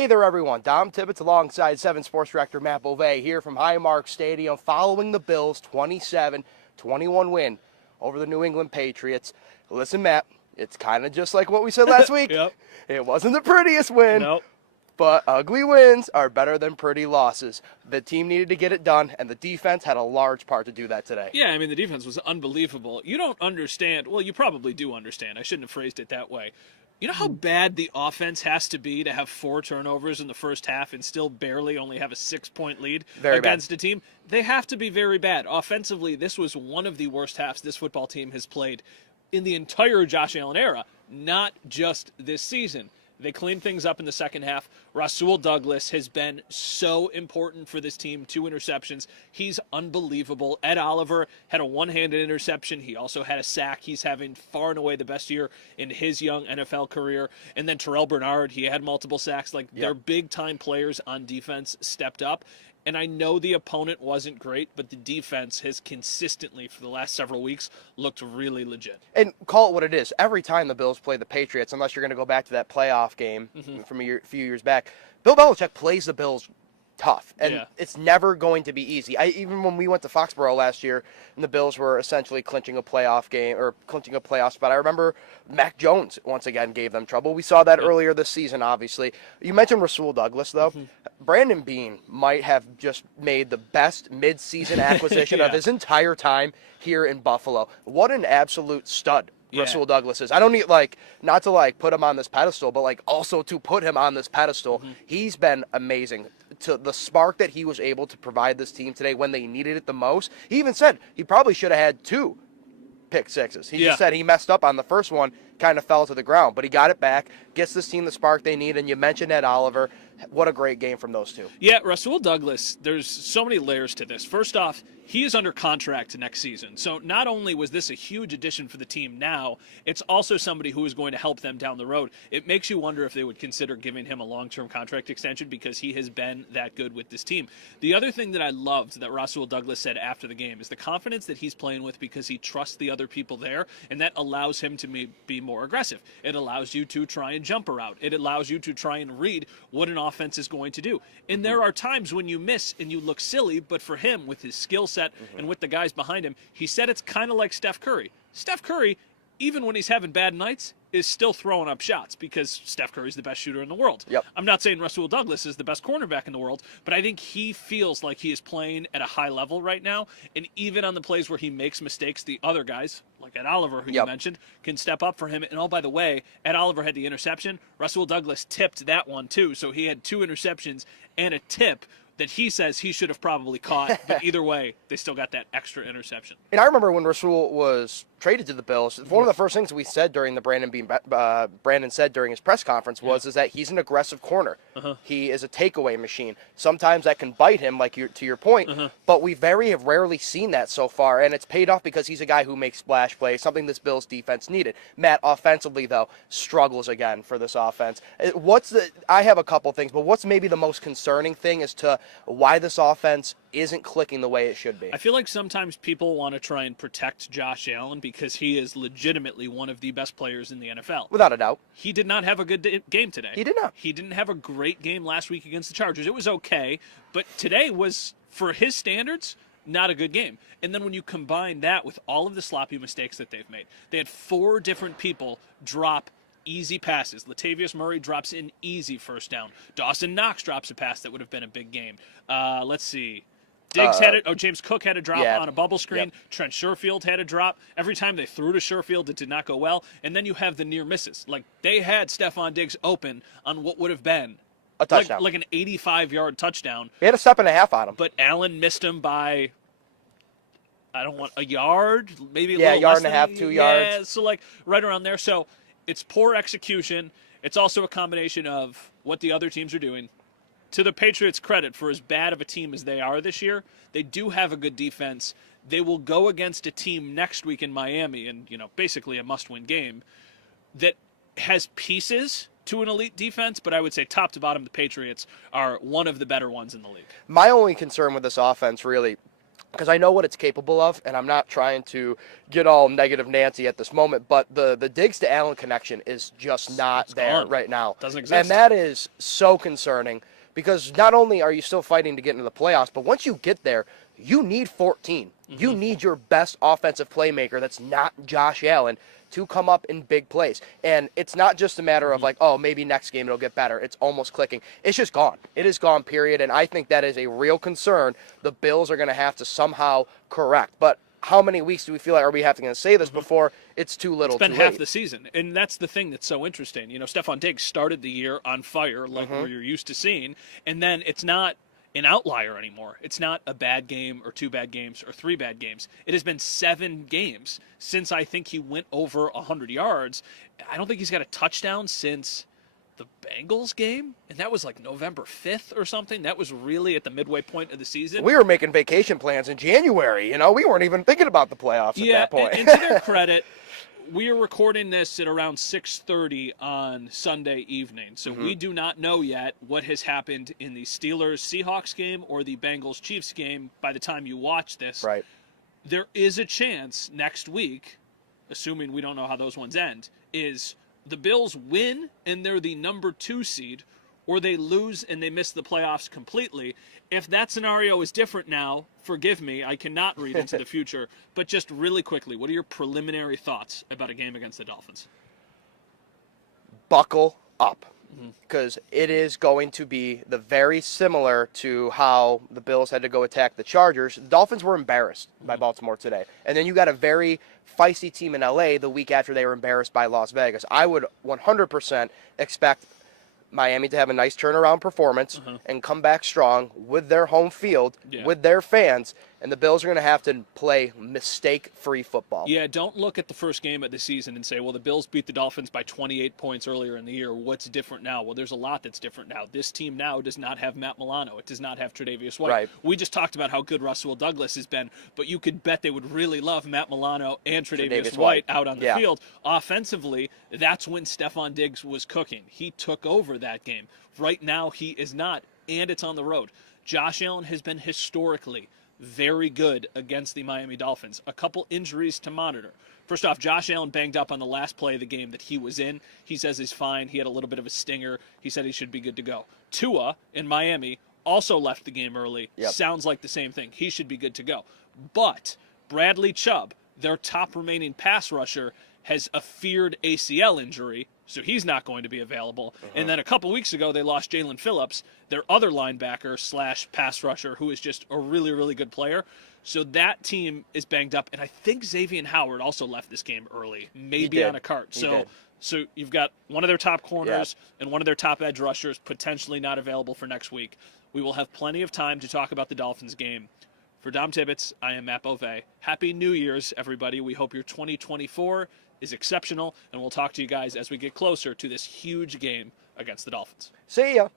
Hey there, everyone. Dom Tibbetts alongside 7 Sports Director Matt Beauvais here from Highmark Stadium following the Bills' 27-21 win over the New England Patriots. Listen, Matt, it's kind of just like what we said last week. Yep. It wasn't the prettiest win, Nope. but ugly wins are better than pretty losses. The team needed to get it done, and the defense had a large part to do that today. Yeah, I mean, the defense was unbelievable. You don't understand. Well, you probably do understand. I shouldn't have phrased it that way. You know how bad the offense has to be to have 4 turnovers in the first half and still barely only have a 6-point lead against a team? They have to be very bad. Offensively, this was one of the worst halves this football team has played in the entire Josh Allen era, not just this season. They cleaned things up in the second half. Rasul Douglas has been so important for this team. 2 interceptions. He's unbelievable. Ed Oliver had a one-handed interception. He also had a sack. He's having far and away the best year in his young NFL career. And then Terrell Bernard, he had multiple sacks. Their big-time players on defense stepped up. And I know the opponent wasn't great, but the defense has consistently, for the last several weeks, looked really legit. And call it what it is. Every time the Bills play the Patriots, unless you're going to go back to that playoff game from a few years back, Bill Belichick plays the Bills tough, and it's never going to be easy. Even when we went to Foxborough last year, and the Bills were essentially clinching a playoff game or clinching a playoff spot, I remember Mac Jones once again gave them trouble. We saw that earlier this season, obviously. You mentioned Rasul Douglas, though. Brandon Beane might have just made the best mid-season acquisition of his entire time here in Buffalo. What an absolute stud Rasul Douglas is. I don't need, not to, put him on this pedestal, but, also to put him on this pedestal. He's been amazing. To the spark that he was able to provide this team today when they needed it the most. He even said he probably should have had 2 pick sixes. He just said he messed up on the first one, kind of fell to the ground. But he got it back, gets this team the spark they need, and you mentioned Ed Oliver. What a great game from those 2. Yeah, Rasul Douglas, there's so many layers to this. First off, he is under contract next season. So not only was this a huge addition for the team now, it's also somebody who is going to help them down the road. It makes you wonder if they would consider giving him a long-term contract extension because he has been that good with this team. The other thing that I loved that Rasul Douglas said after the game is the confidence that he's playing with because he trusts the other people there, and that allows him to be more aggressive. It allows you to try and jump a route. It allows you to try and read what an offense is going to do. And there are times when you miss and you look silly, but for him, with his skill set and with the guys behind him, he said it's kind of like Steph Curry. Steph Curry, even when he's having bad nights, is still throwing up shots because Steph Curry's the best shooter in the world. I'm not saying Rasul Douglas is the best cornerback in the world, but I think he feels like he is playing at a high level right now, and even on the plays where he makes mistakes, the other guys, like Ed Oliver, who you mentioned, can step up for him. And oh, by the way, Ed Oliver had the interception. Rasul Douglas tipped that one too, so he had 2 interceptions and a tip that he says he should have probably caught, but either way, they still got that extra interception. And I remember when Rasul was traded to the Bills, one of the first things we said during the Brandon said during his press conference was is that he's an aggressive corner. He is a takeaway machine. Sometimes that can bite him, to your point, but we have rarely seen that so far, and it's paid off because he's a guy who makes splash plays, something this Bills defense needed. Matt, offensively, though, struggles again for this offense. I have a couple things, but what's maybe the most concerning thing as to why this offense isn't clicking the way it should be? I feel like sometimes people want to try and protect Josh Allen because he is legitimately one of the best players in the NFL. Without a doubt. He did not have a good game today. He did not. He didn't have a great game last week against the Chargers. It was okay, but today was, for his standards, not a good game. And then when you combine that with all of the sloppy mistakes that they've made, they had 4 different people drop easy passes. Latavius Murray drops an easy first down. Dawson Knox drops a pass that would have been a big game. Let's see. Diggs had it. Oh, James Cook had a drop on a bubble screen. Trent Sherfield had a drop. Every time they threw to Sherfield, it did not go well. And then you have the near misses. They had Stephon Diggs open on what would have been a touchdown, like an 85-yard touchdown. He had a step and a half on him. But Allen missed him by, a yard, maybe a yard and a half, 2 yards. Yeah, so right around there. So it's poor execution. It's also a combination of what the other teams are doing. To the Patriots' credit, for as bad of a team as they are this year, they do have a good defense. They will go against a team next week in Miami, and basically a must-win game, that has pieces to an elite defense, but I would say top to bottom, the Patriots are one of the better ones in the league. My only concern with this offense, really, because I know what it's capable of, and I'm not trying to get all negative Nancy at this moment, but the Diggs to Allen connection is just not there right now. Doesn't exist. And that is so concerning, because not only are you still fighting to get into the playoffs, but once you get there, you need 14. You need your best offensive playmaker that's not Josh Allen to come up in big plays. And it's not just a matter of like, oh, maybe next game it'll get better. It's almost clicking. It's just gone. It is gone, period. And I think that is a real concern the Bills are going to have to somehow correct. But how many weeks do we feel like are we having to say this before it's too little, It's been too late? half the season. And that's the thing that's so interesting. You know, Stephon Diggs started the year on fire like we're used to seeing. And then it's not an outlier anymore. It's not a bad game or 2 bad games or 3 bad games. It has been 7 games since I think he went over 100 yards. I don't think he's got a touchdown since the Bengals game, and that was like November 5th or something. That was really at the midway point of the season. We were making vacation plans in January. You know, we weren't even thinking about the playoffs at that point. And to their credit, we are recording this at around 6:30 on Sunday evening, so we do not know yet what has happened in the Steelers-Seahawks game or the Bengals-Chiefs game by the time you watch this. Right. There is a chance next week, assuming we don't know how those ones end, is the Bills win and they're the number 2 seed, or they lose and they miss the playoffs completely. If that scenario is different now, forgive me, I cannot read into the future, but just really quickly, what are your preliminary thoughts about a game against the Dolphins? Buckle up, because it is going to be the very similar to how the Bills had to go attack the Chargers. The Dolphins were embarrassed by Baltimore today. And then you got a very feisty team in LA the week after they were embarrassed by Las Vegas. I would 100% expect Miami to have a nice turnaround performance and come back strong with their home field, with their fans, and the Bills are going to have to play mistake-free football. Yeah, don't look at the first game of the season and say, well, the Bills beat the Dolphins by 28 points earlier in the year. What's different now? Well, there's a lot that's different now. This team now does not have Matt Milano. It does not have Tre'Davious White. Right. We just talked about how good Russell Douglas has been, but you could bet they would really love Matt Milano and Tre'Davious White out on the field. Offensively, that's when Stephon Diggs was cooking. He took over that game. Right now, he is not, and it's on the road. Josh Allen has been historically very good against the Miami Dolphins. A couple injuries to monitor. First off, Josh Allen banged up on the last play of the game that he was in. He says he's fine. He had a little bit of a stinger. He said he should be good to go. Tua in Miami also left the game early. Sounds like the same thing. He should be good to go. But Bradley Chubb, their top remaining pass rusher, has a feared ACL injury, so he's not going to be available. And then a couple weeks ago, they lost Jalen Phillips, their other linebacker / pass rusher, who is just a really, really good player. So that team is banged up. And I think Xavier Howard also left this game early, maybe on a cart. So you've got one of their top corners and one of their top edge rushers potentially not available for next week. We will have plenty of time to talk about the Dolphins game. For Dom Tibbetts, I am Matt Beauvais. Happy New Year's, everybody. We hope your 2024 is exceptional, and we'll talk to you guys as we get closer to this huge game against the Dolphins. See ya.